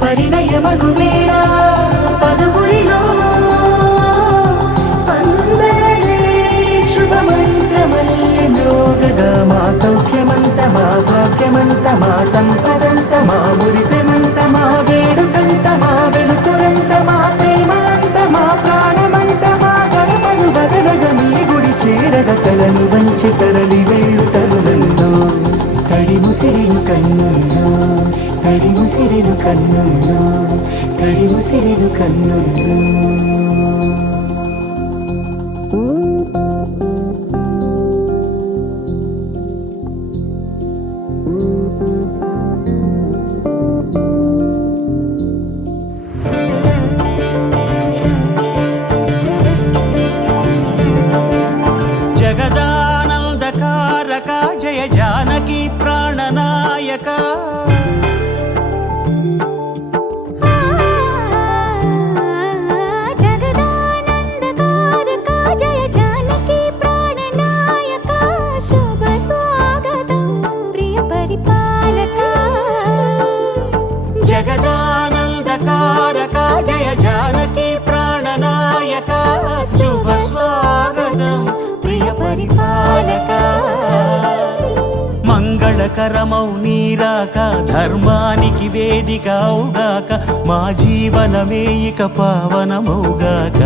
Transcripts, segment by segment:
పరిణయమగువేళ పదుగురిలో స్పందనలే శుభమంత్రమల్లి మ్రోగగా మా సౌఖ్యమంతమా భాగ్యమంతమా సంపదంతమా మురిపెమంతమా వేడుకంతమా వెలుతురంతమా ప్రేమాంతమా ప్రాణమంతమా గడపను బదలగ మీ గుడి చేరగ తలను వంచి తరలి వెళ్ళు తరుణంలో తడి ముసిరిను కన్నుల్లో తడి ముసిరిను కన్నుల్లో తడి ముసిరిను కన్నుల్లో జగదానందకారక జయ జానకి ప్రాణనాయక జగదానందకారక జయ జానకి ప్రాణనాయక శుభ స్వాగతం ప్రియ పరిపాలక మంగళకరమౌ నీరాక ధర్మానికి వేదిక అవుగాక మా జీవనమే ఇక పావనమౌగాక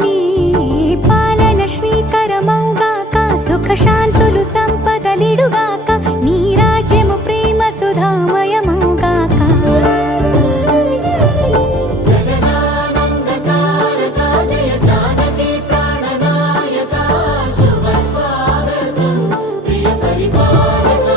నీ పాలన శ్రీకరమౌగాక సుఖ శాంతులు సంపదలిడుగాక నీ రాజ్యము ప్రేమ సుధామయమౌగాక జగదానందకారక జయ జానకి ప్రాణనాయక శుభ స్వాగతం ప్రియ పరిపాలక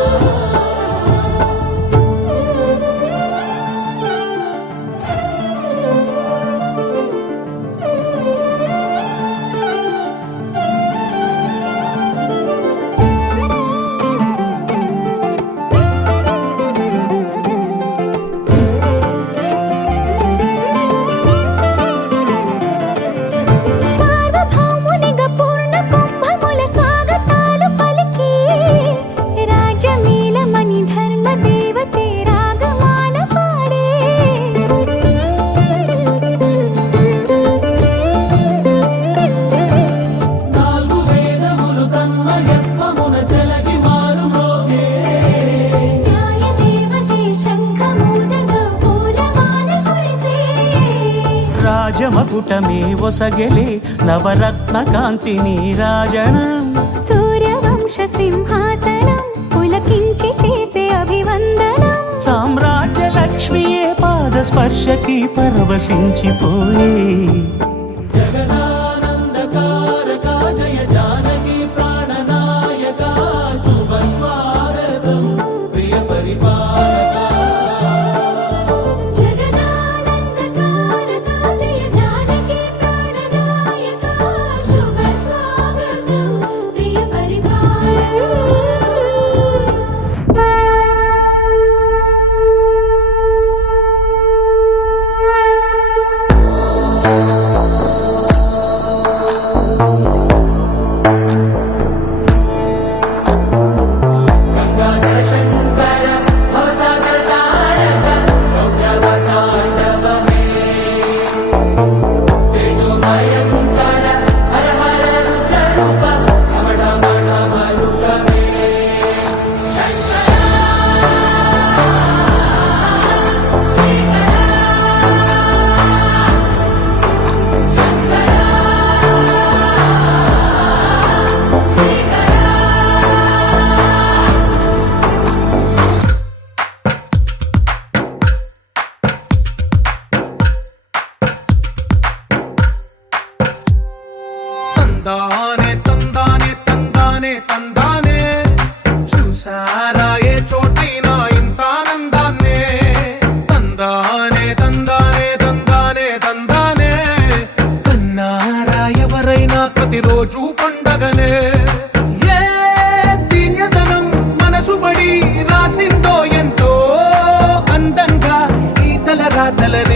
రాజమకుటమే ఒసగెలే నవరత్న కాంతి నీరాజనం సూర్యవంశ సింహాసనం పులకించి చేసే అభివందనం సామ్రాజ్య లక్ష్మియే పాద స్పర్శకి పరవశించిపోయే జగదానందకారక జయ జానకి ప్రాణనాయక శుభ స్వాగతం ప్రియ పరిపాలక జగదానందకారక జయ జానకి ప్రాణనాయక శుభ స్వాగతం ప్రియ తందానే తందానే తందానే తందానే చూసారా ఏ చోటైనా ఇంత ఆనందాన్నే తందానే తందానే తందానే తందానే కన్నారా ఎవరైనా ప్రతిరోజు పండగనే ఏ తీయదనం మనసు పడి రాసిందో ఎంతో అందంగా ఈ తల రాతలనే